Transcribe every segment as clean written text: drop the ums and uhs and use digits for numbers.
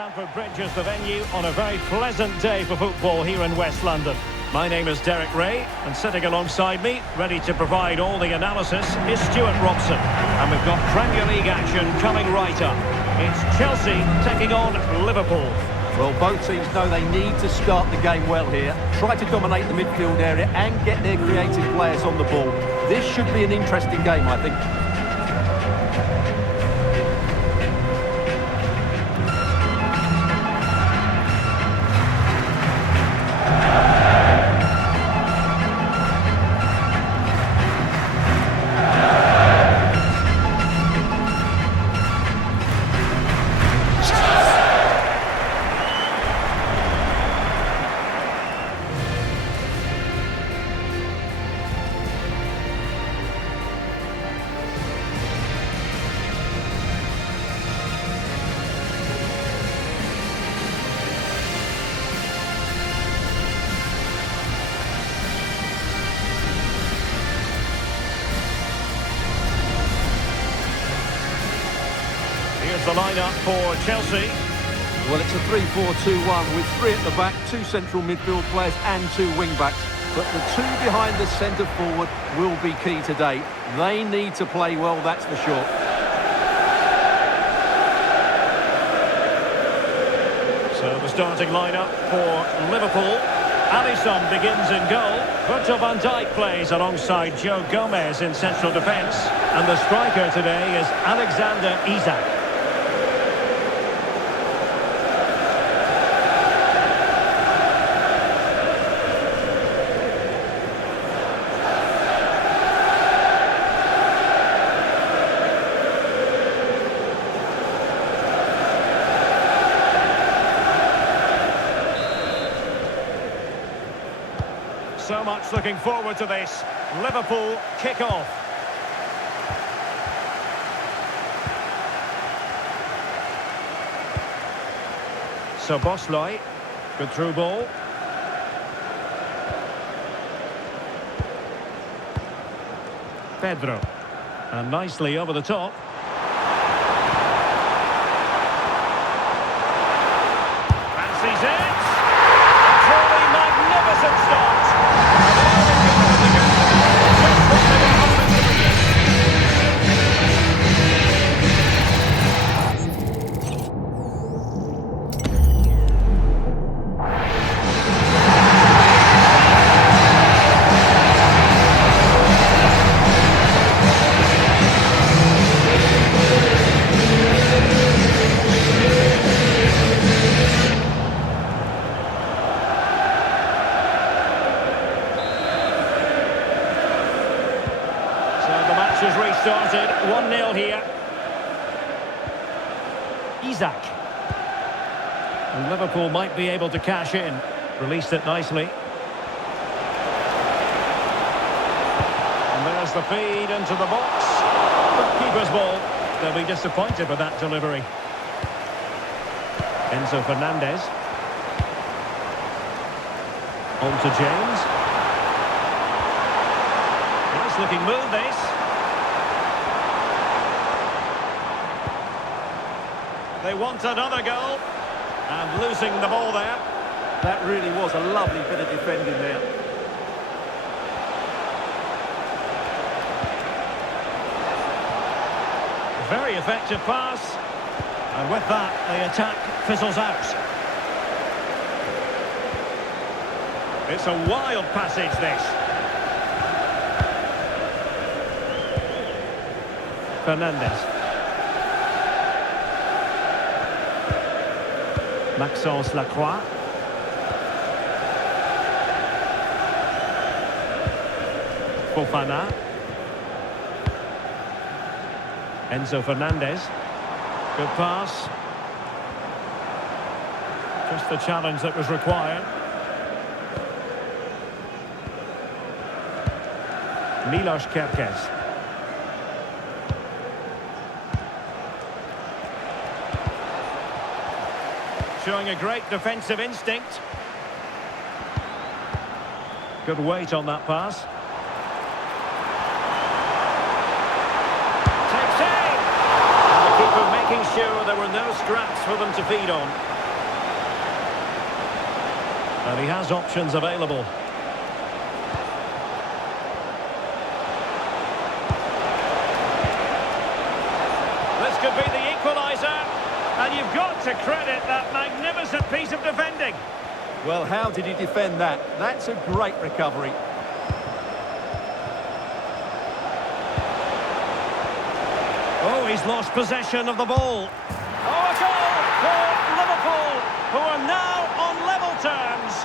Stamford Bridge is the venue on a very pleasant day for football here in West London. My name is Derek Ray, and sitting alongside me, ready to provide all the analysis, is Stuart Robson. And we've got Premier League action coming right up. It's Chelsea taking on Liverpool. Well, both teams know they need to start the game well here. Try to dominate the midfield area and get their creative players on the ball. This should be an interesting game, I think. Here's the lineup for Chelsea. Well, it's a 3-4-2-1 with three at the back, two central midfield players and two wing-backs. But the two behind the centre forward will be key today. They need to play well, that's for sure. So the starting lineup for Liverpool. Alisson begins in goal. Virgil van Dijk plays alongside Joe Gomez in central defence. And the striker today is Alexander Isak. So much looking forward to this. Liverpool kick off. So Bosley, good through ball. Pedro, and nicely over the top. Fancies it. A truly magnificent start. Has restarted, 1-0 here. Isak. And Liverpool might be able to cash in. Released it nicely. And there's the feed into the box. But keeper's ball. They'll be disappointed with that delivery. Enzo Fernandez. On to James. Nice looking move, this. They want another goal, and losing the ball there. That really was a lovely bit of defending there. Very effective pass, and with that, the attack fizzles out. It's a wild passage, this. Fernandez. Maxence Lacroix. Fofana. Enzo Fernandez. Good pass. Just the challenge that was required. Milos Kerkez. Showing a great defensive instinct. Good weight on that pass. Takes aim! And the keeper making making sure there were no scraps for them to feed on. And he has options available. This could be the equaliser. And you've got to credit that magnificent piece of defending. Well, how did he defend that? That's a great recovery. Oh, he's lost possession of the ball. Oh, a goal for Liverpool, who are now on level terms.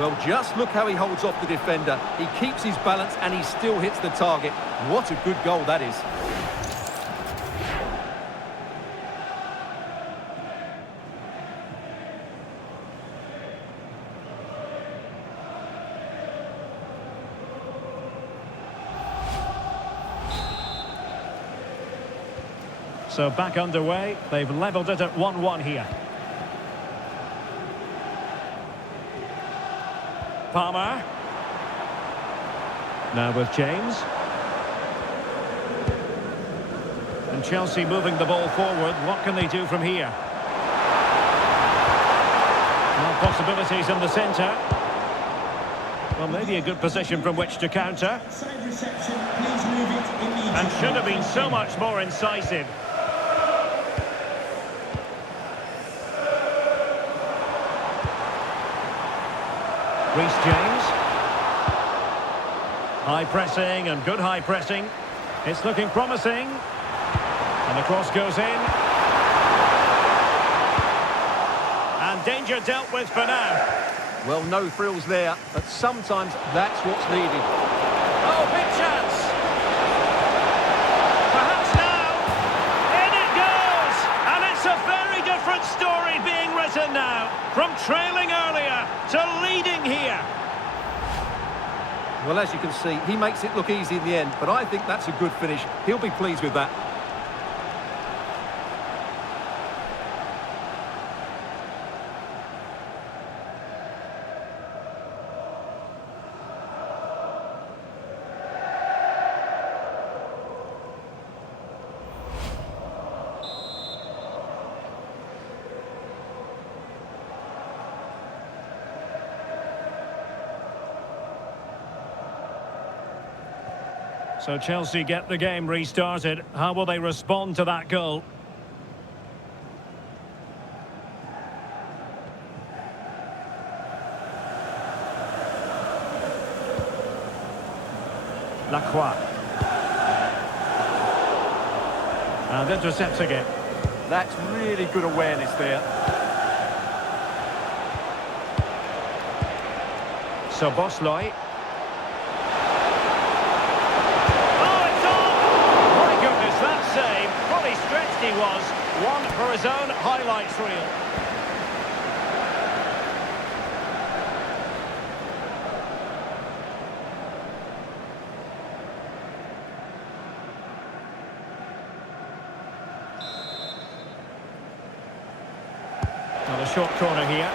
Well, just look how he holds off the defender. He keeps his balance and he still hits the target. What a good goal that is. So back underway. They've levelled it at 1-1 here. Palmer. Now with James. And Chelsea moving the ball forward. What can they do from here? Well, possibilities in the centre. Well, maybe a good position from which to counter. Side reception, please move it immediately. And should have been so much more incisive. Reece James. High pressing and good high pressing. It's looking promising. And the cross goes in. And danger dealt with for now. Well, no frills there, but sometimes that's what's needed. Oh, big chance. Perhaps now. In it goes. And it's a very different story being written now. From trailing earlier to leading here. Well, as you can see, he makes it look easy in the end, but I think that's a good finish. He'll be pleased with that. So Chelsea get the game restarted. How will they respond to that goal? Lacroix. And intercepts again. That's really good awareness there. So Bosloy. Save, fully stretched he was, one for his own highlights reel. Now a short corner here.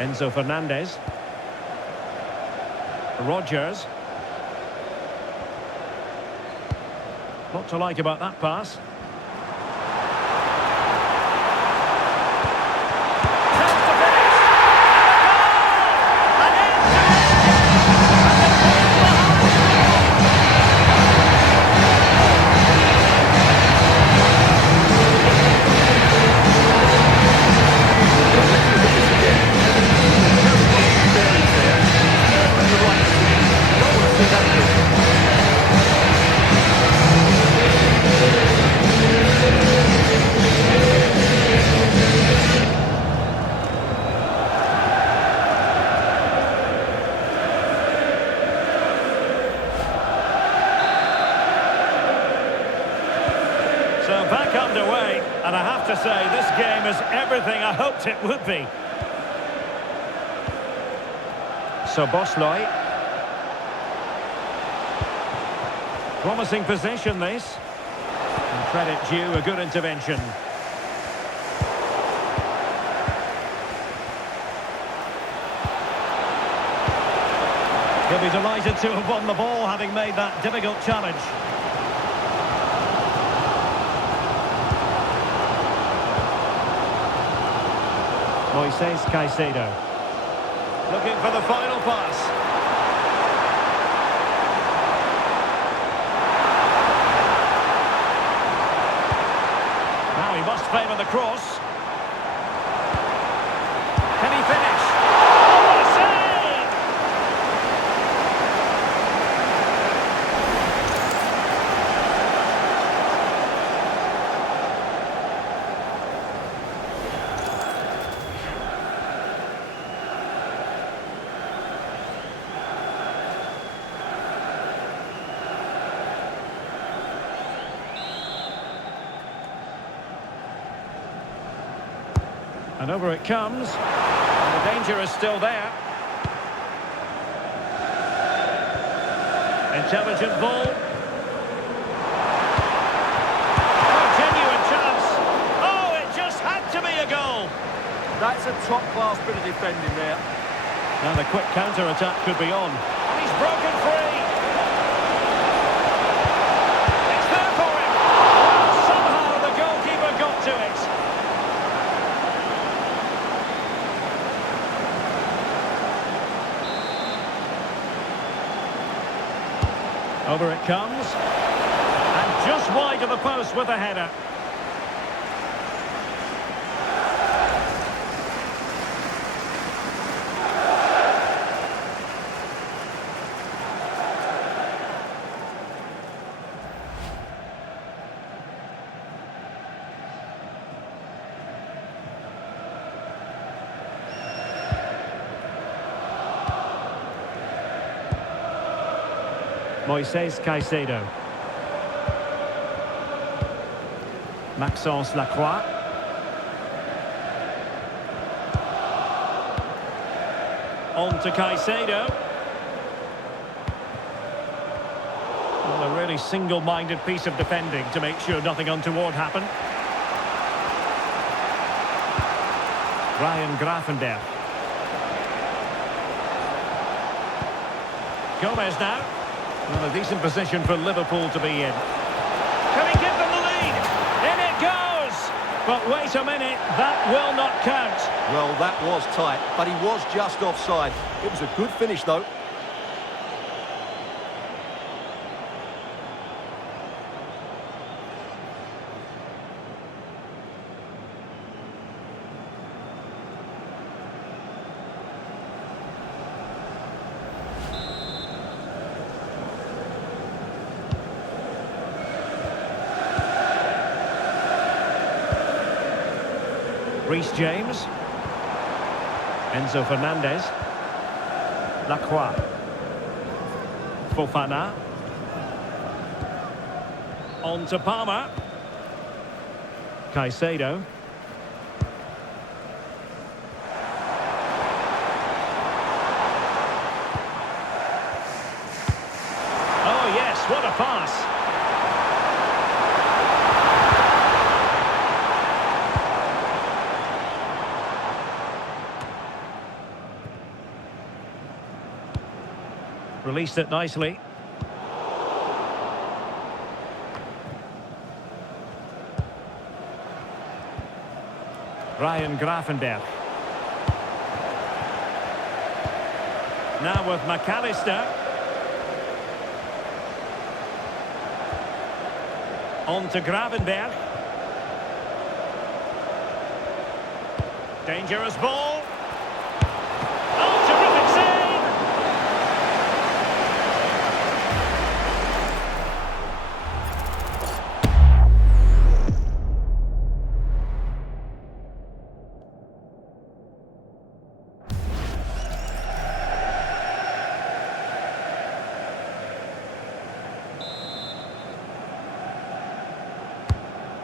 Enzo Fernandez. Rodgers. Not to like about that pass. Chance to finish. And a goal! So back underway, and I have to say this game is everything I hoped it would be. So Bosloy. Promising possession this. And credit due, a good intervention. He'll be delighted to have won the ball, having made that difficult challenge. Moises Caicedo. Looking for the final pass. Now he must favour the cross. Can he finish? Oh, what a save! And over it comes. And the danger is still there. Intelligent ball. Oh, genuine chance. Oh, it just had to be a goal. That's a top-class bit of defending there. Now the quick counter-attack could be on. And he's broken free. It's there for him. Oh, somehow the goalkeeper got to it. Over it comes. And just wide of the post with a header. Moises Caicedo. Maxence Lacroix. On to Caicedo. Well, a really single-minded piece of defending to make sure nothing untoward happened. Ryan Gravenberch. Gomez now. Well, a decent position for Liverpool to be in. Can he give them the lead? In it goes! But wait a minute, that will not count. Well, that was tight, but he was just offside. It was a good finish, though. Reece James. Enzo Fernandez. Lacroix. Fofana. On to Palmer. Caicedo. Oh yes, what a pass. Released it nicely. Ryan Gravenberch. Now with McAllister. On to Gravenberch. Dangerous ball. Oh, terrific save!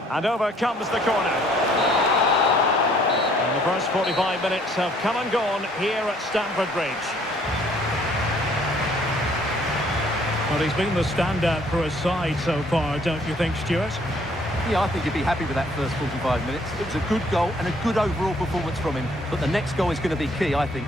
And over comes the corner. And the first 45 minutes have come and gone here at Stamford Bridge. Well, he's been the standout for his side so far, don't you think, Stuart? Yeah, I think he'd be happy with that first 45 minutes. It was a good goal and a good overall performance from him. But the next goal is going to be key, I think.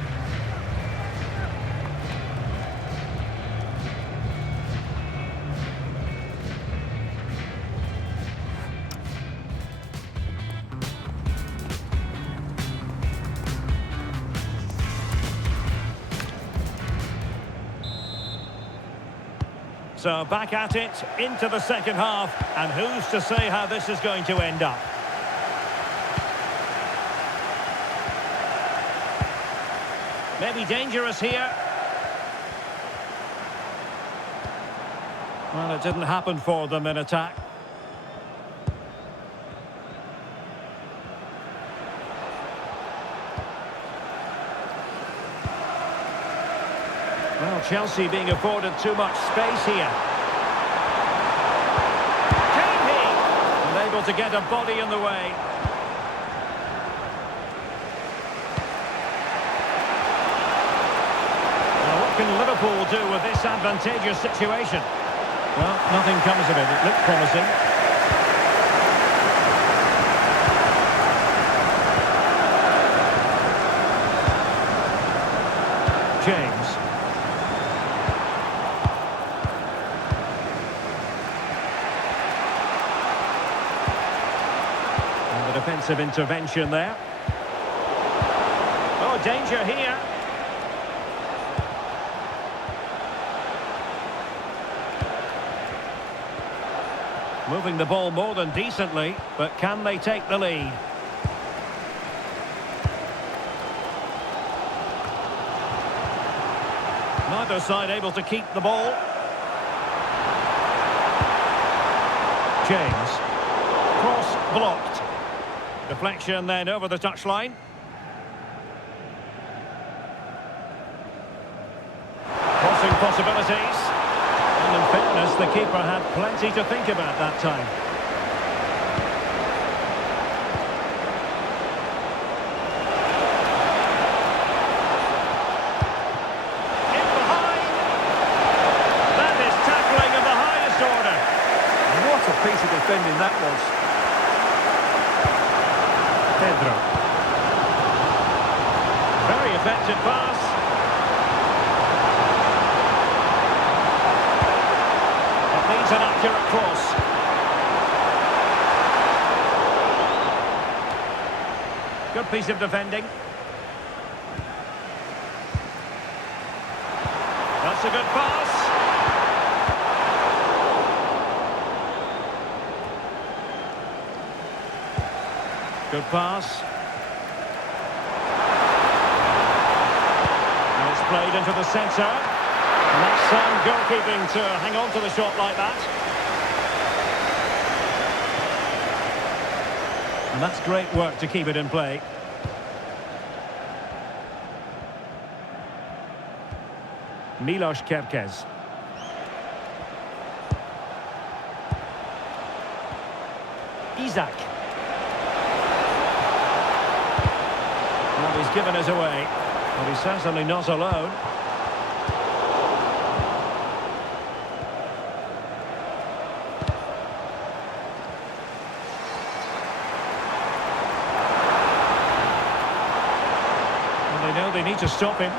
So back at it, into the second half, and who's to say how this is going to end up? Maybe dangerous here. Well, it didn't happen for them in attack. Well, Chelsea being afforded too much space here. Can he? And able to get a body in the way. Now, what can Liverpool do with this advantageous situation? Well, nothing comes of it. It looked promising. James. And the defensive intervention there. Oh, danger here. Moving the ball more than decently, but can they take the lead? Neither side able to keep the ball. James. Cross blocked. Deflection then over the touchline. Crossing possibilities. And in fairness, the keeper had plenty to think about that time. In behind. That is tackling of the highest order. What a piece of defending that was. Pedro. Very effective pass. Needs an accurate cross. Good piece of defending. That's a good pass. Good pass. And it's played into the centre. And that's sound goalkeeping to hang on to the shot like that. And that's great work to keep it in play. Milos Kerkez. Isak. Well, he's given us away. But he's certainly not alone. They need to stop him.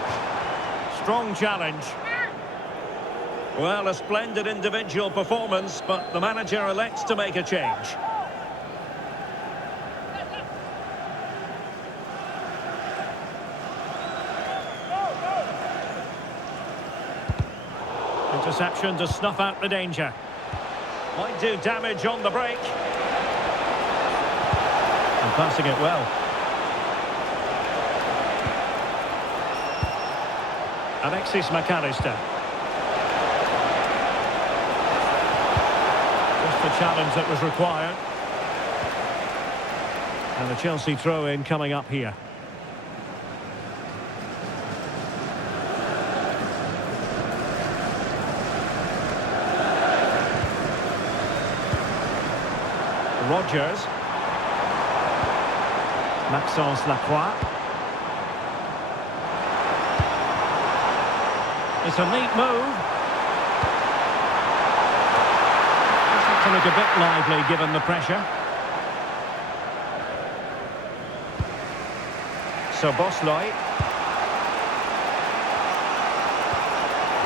Strong challenge. Well, a splendid individual performance, but the manager elects to make a change. Interception to snuff out the danger. Might do damage on the break. And passing it well. Alexis McAllister. Just the challenge that was required. And the Chelsea throw-in coming up here. Rodgers. Maxence Lacroix. It's a neat move. It's to look a bit lively given the pressure. So Bosley.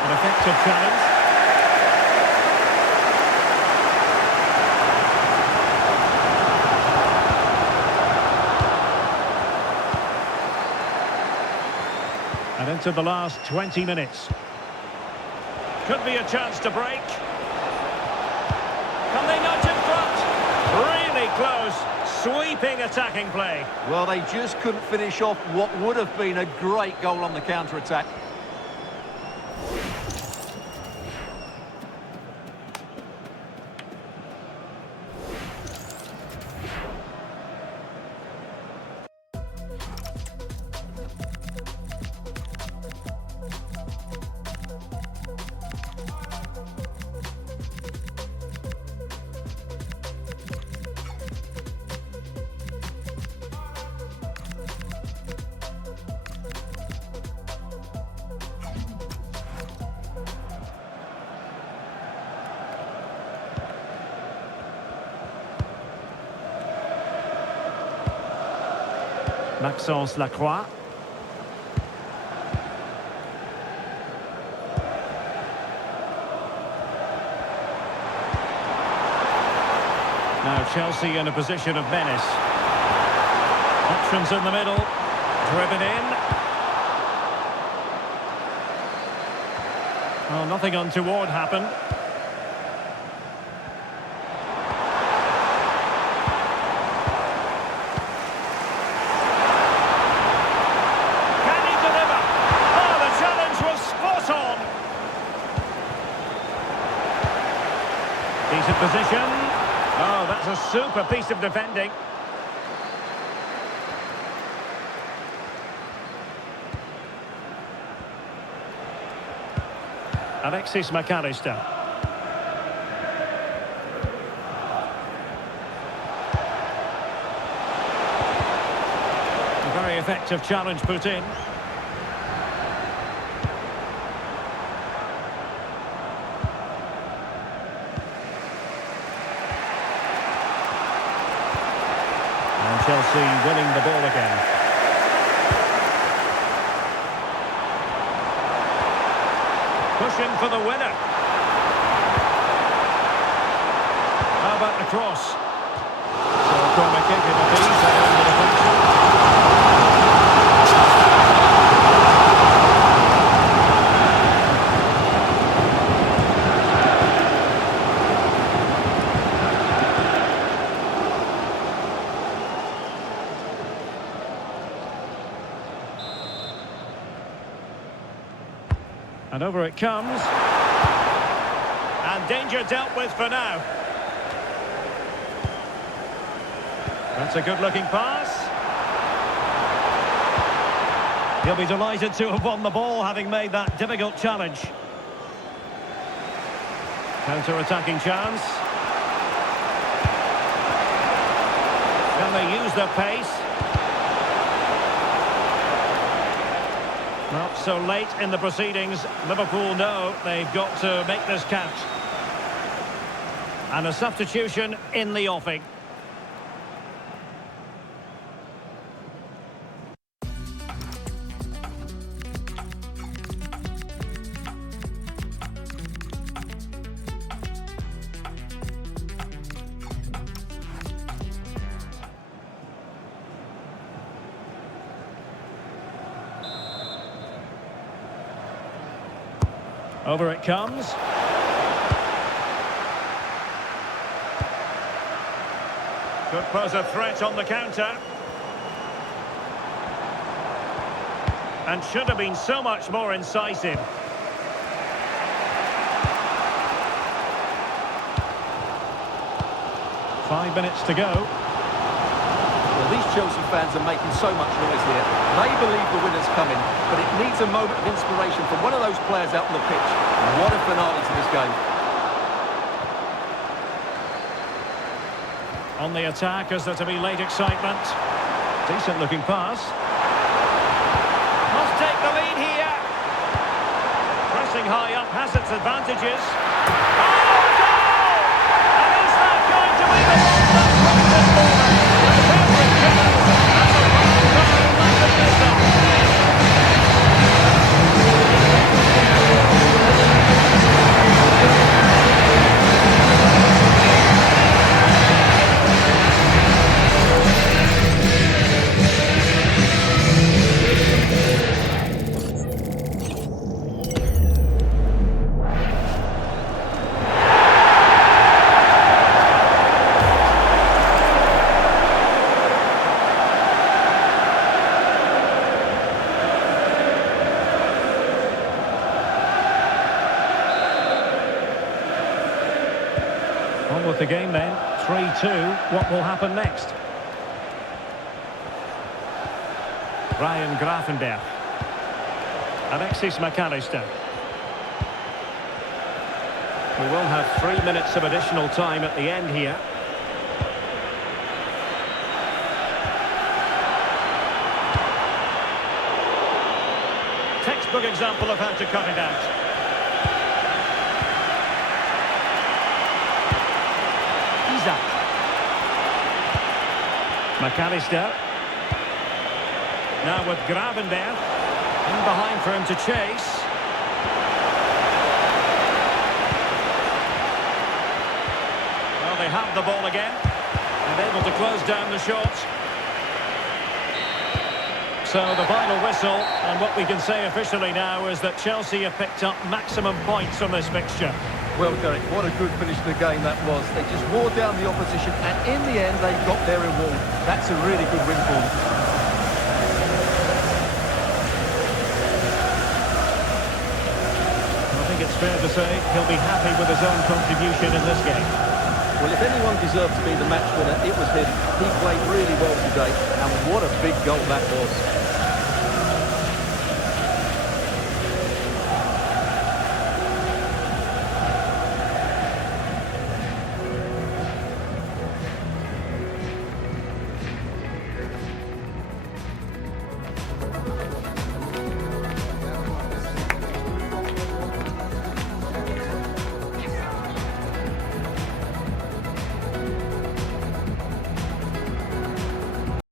An effective challenge. And into the last 20 minutes. Could be a chance to break. Can they nudge in front? Really close. Sweeping attacking play. Well, they just couldn't finish off what would have been a great goal on the counter-attack. Maxence Lacroix. Now Chelsea in a position of menace. Options in the middle. Driven in. Well, nothing untoward happened. Decent position. Oh, that's a super piece of defending. Alexis McAllister. A very effective challenge put in. Chelsea winning the ball again. Pushing for the winner. How about the cross? So a corner kick in the piece, under the function. And over it comes. And danger dealt with for now. That's a good-looking pass. He'll be delighted to have won the ball, having made that difficult challenge. Counter-attacking chance. Can they use their pace? Not so late in the proceedings. Liverpool know they've got to make this count. And a substitution in the offing. Over it comes. Could pose a threat on the counter. And should have been so much more incisive. Five minutes to go. Well, these Chelsea fans are making so much noise here. They believe the winner's coming, but it needs a moment of inspiration from one of those players out on the pitch. What a finale to this game. On the attack, is there to be late excitement? Decent looking pass. Must take the lead here. Pressing high up has its advantages. Oh, goal! And is that going to be the one that brings it forward? The perfect chance, and the final goal might have missed them. 3-2. What will happen next? Ryan Gravenberch. Alexis McAllister. We will have 3 minutes of additional time at the end here. Textbook example of how to cut it out. Isaac. McAllister. Now with Gravenberch. In behind for him to chase. Well, they have the ball again. And able to close down the shot. So the final whistle, and what we can say officially now is that Chelsea have picked up maximum points from this fixture. Well, Derek, what a good finish to the game that was. They just wore down the opposition, and in the end, they got their reward. That's a really good win for them. I think it's fair to say he'll be happy with his own contribution in this game. Well, if anyone deserved to be the match winner, it was him. He played really well today, and what a big goal that was.